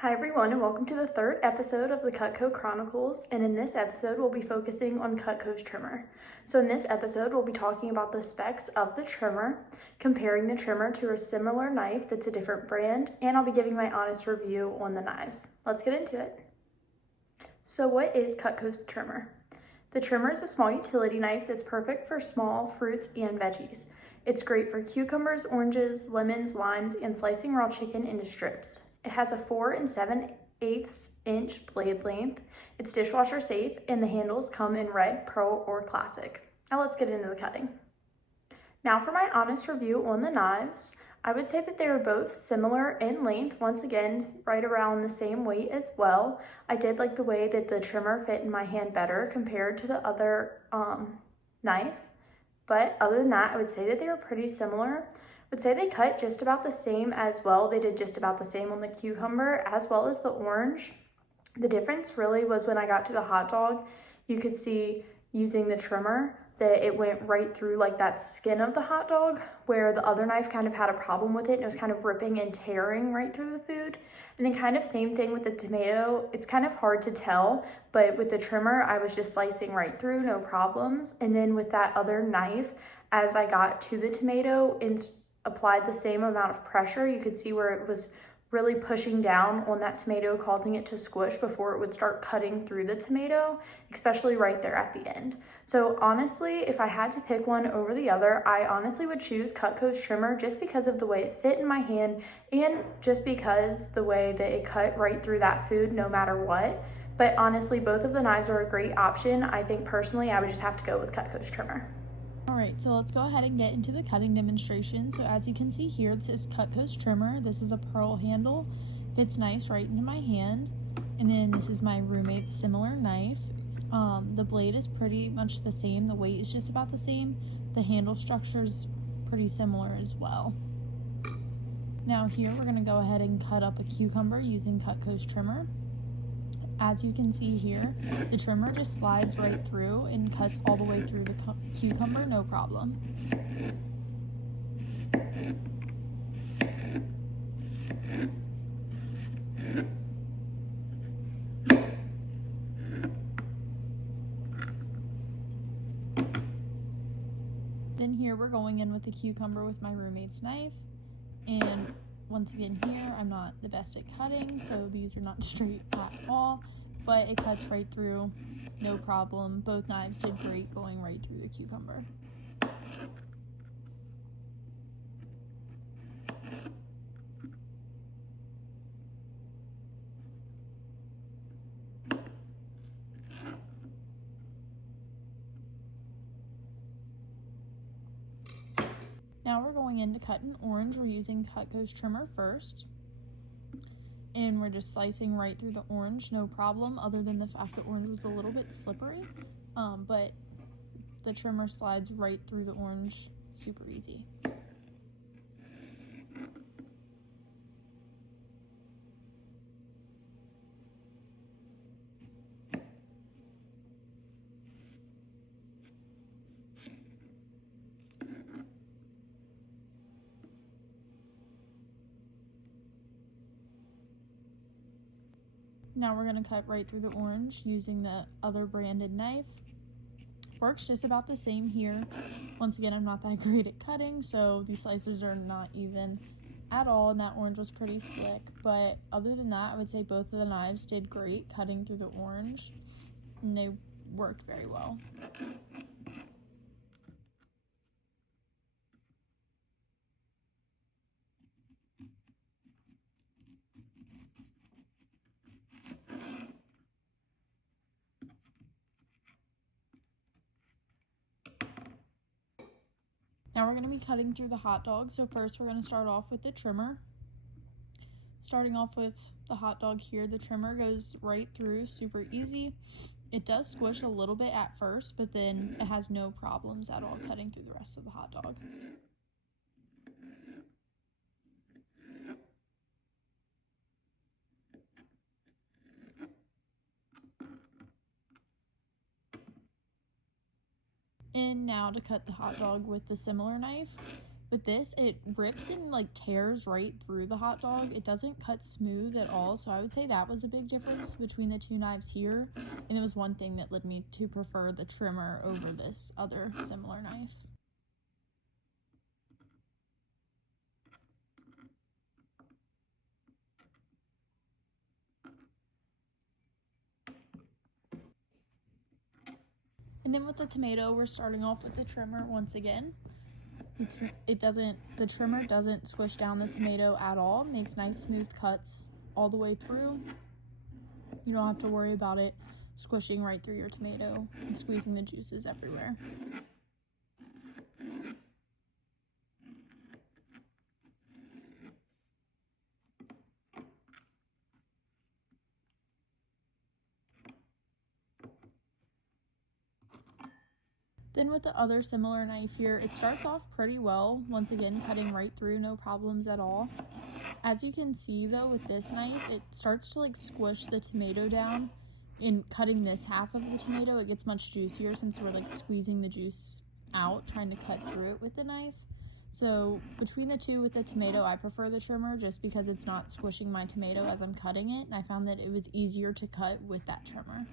Hi everyone, and welcome to the third episode of the Cutco Chronicles, and in this episode we'll be focusing on Cutco's trimmer. So in this episode we'll be talking about the specs of the trimmer, comparing the trimmer to a similar knife that's a different brand, and I'll be giving my honest review on the knives. Let's get into it. So what is Cutco's trimmer? The trimmer is a small utility knife that's perfect for small fruits and veggies. It's great for cucumbers, oranges, lemons, limes, and slicing raw chicken into strips. It has a 4 7/8 inch blade length. It's dishwasher safe, and the handles come in red, pearl, or classic. Now let's get into the cutting. Now for my honest review on the knives, I would say that they were both similar in length, once again, right around the same weight as well. I did like the way that the trimmer fit in my hand better compared to the other knife. But other than that, I would say that they were pretty similar. I would say they cut just about the same as well. They did just about the same on the cucumber as well as the orange. The difference really was when I got to the hot dog, you could see using the trimmer that it went right through like that skin of the hot dog, where the other knife kind of had a problem with it and it was kind of ripping and tearing right through the food. And then kind of same thing with the tomato. It's kind of hard to tell, but with the trimmer, I was just slicing right through, no problems. And then with that other knife, as I got to the tomato and applied the same amount of pressure, you could see where it was really pushing down on that tomato, causing it to squish before it would start cutting through the tomato, especially right there at the end. So honestly, if I had to pick one over the other, I honestly would choose Cutco's trimmer just because of the way it fit in my hand and just because the way that it cut right through that food no matter what. But honestly, both of the knives are a great option. I think personally, I would just have to go with Cutco's trimmer. Alright, so let's go ahead and get into the cutting demonstration. So as you can see here, this is Cutco's trimmer. This is a pearl handle, fits nice right into my hand. And then this is my roommate's similar knife. The blade is pretty much the same, the weight is just about the same. The handle structure is pretty similar as well. Now here we're going to go ahead and cut up a cucumber using Cutco's trimmer. As you can see here, the trimmer just slides right through and cuts all the way through the cucumber, no problem. Then here we're going in with the cucumber with my roommate's knife, and once again here, I'm not the best at cutting, so these are not straight at all, but it cuts right through, no problem. Both knives did great going right through the cucumber. Now we're going in to cut an orange. We're using Cutco's trimmer first. And we're just slicing right through the orange, no problem, other than the fact the orange was a little bit slippery. But the trimmer slides right through the orange, super easy. Now we're going to cut right through the orange using the other branded knife. Works just about the same here. Once again, I'm not that great at cutting, so these slices are not even at all, and that orange was pretty slick. But other than that, I would say both of the knives did great cutting through the orange, and they worked very well. Now we're going to be cutting through the hot dog. So first we're going to start off with the trimmer. Starting off with the hot dog here, the trimmer goes right through, super easy. It does squish a little bit at first, but then it has no problems at all cutting through the rest of the hot dog. And now to cut the hot dog with the similar knife. With this, it rips and like tears right through the hot dog. It doesn't cut smooth at all, so I would say that was a big difference between the two knives here, and it was one thing that led me to prefer the trimmer over this other similar knife. And then with the tomato, we're starting off with the trimmer once again. The trimmer doesn't squish down the tomato at all. It makes nice smooth cuts all the way through. You don't have to worry about it squishing right through your tomato and squeezing the juices everywhere. Then with the other similar knife here, it starts off pretty well, once again cutting right through, no problems at all. As you can see though, with this knife, it starts to like squish the tomato down. In cutting this half of the tomato, it gets much juicier since we're like squeezing the juice out, trying to cut through it with the knife. So between the two with the tomato, I prefer the trimmer just because it's not squishing my tomato as I'm cutting it, and I found that it was easier to cut with that trimmer.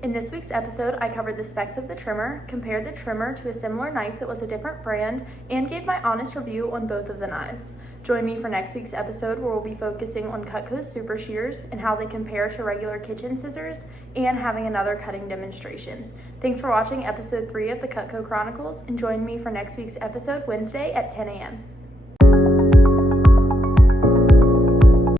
In this week's episode, I covered the specs of the trimmer, compared the trimmer to a similar knife that was a different brand, and gave my honest review on both of the knives. Join me for next week's episode where we'll be focusing on Cutco's Super Shears and how they compare to regular kitchen scissors, and having another cutting demonstration. Thanks for watching episode 3 of the Cutco Chronicles, and join me for next week's episode Wednesday at 10 a.m.